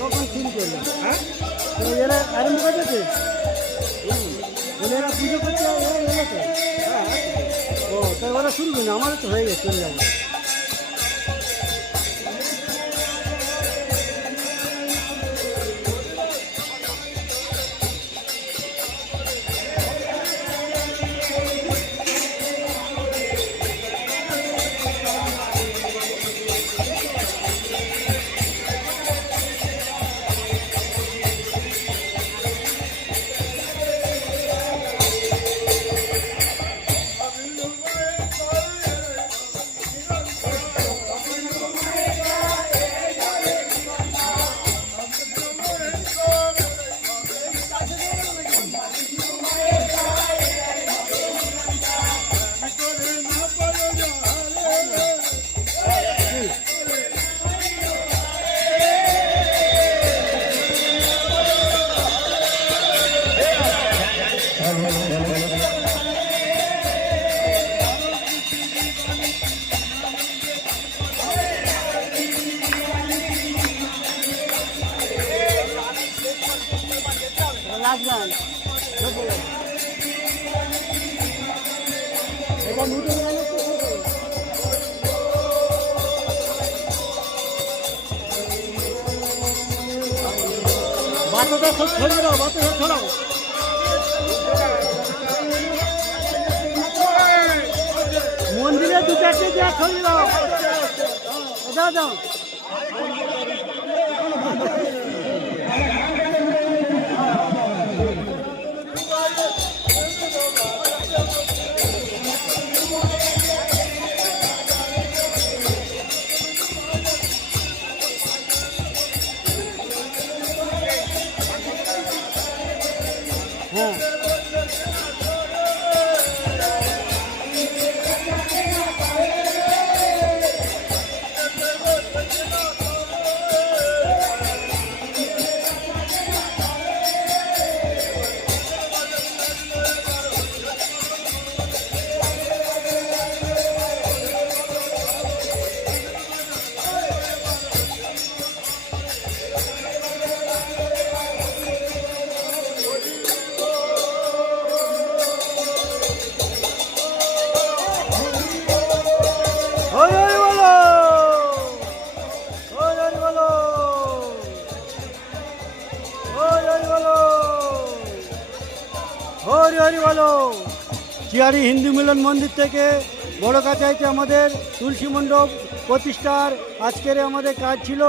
কখন শুরু করলো? হ্যাঁ, এরা আরম্ভ করেছে, এরা পুজো করছে, ওরা এলো তো। ও তাই ওরা শুরু করলো, আমারও তো হয়ে গেছে, চলে যাবো। বাচ্চাটা সব ছড়িয়ে দাও, বাচ্চা সব ছড়াও। মন্দিরে দু চারটে দেওয়া ছড়িয়ে দাও, দাও দাও। হ্যাঁ, হরি হরি বলো। চিয়ারি হিন্দু মিলন মন্দির থেকে বড় কাছাইতে আমাদের তুলসী মণ্ডপ প্রতিষ্ঠার আজকের আমাদের কাজ ছিল।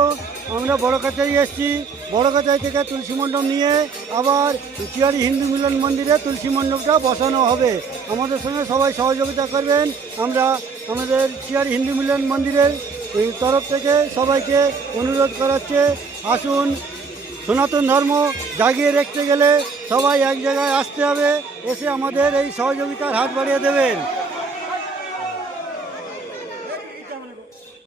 আমরা বড় কাছাই এসেছি, বড় কাছাই থেকে তুলসী মণ্ডপ নিয়ে আবার চিয়ারি হিন্দু মিলন মন্দিরে তুলসী মণ্ডপটা বসানো হবে। আমাদের সঙ্গে সবাই সহযোগিতা করবেন। আমরা আমাদের চিয়ারি হিন্দু মিলন মন্দিরের তরফ থেকে সবাইকে অনুরোধ করাচ্ছে, আসুন। সনাতন ধর্ম জাগিয়ে রাখতে গেলে সবাই এক জায়গায় আসতে হবে, এসে আমাদের এই সহযোগিতার হাত বাড়িয়ে দেবেন।